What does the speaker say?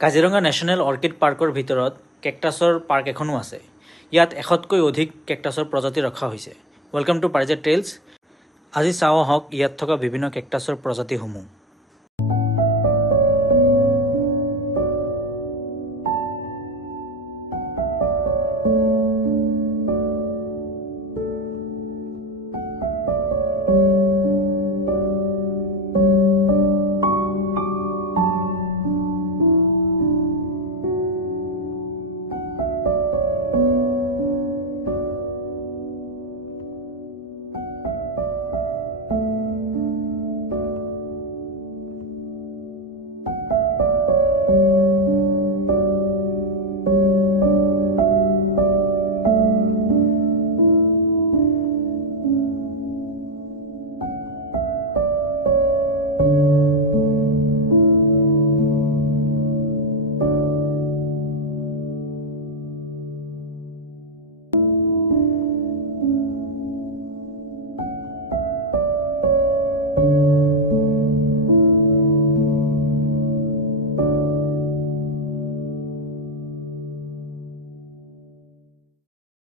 Kaziranga national orchid পাৰ্কৰ ভিতৰত কেকটাছৰ park এখনো আছে। ইয়াত 100তকৈ অধিক কেকটাছৰ প্ৰজাতি ৰখা হৈছে। Welcome to Parijat tales. আজি চাওঁ আহক ইয়াত থকা বিভিন্ন কেকটাছৰ প্ৰজাতিসমূহ।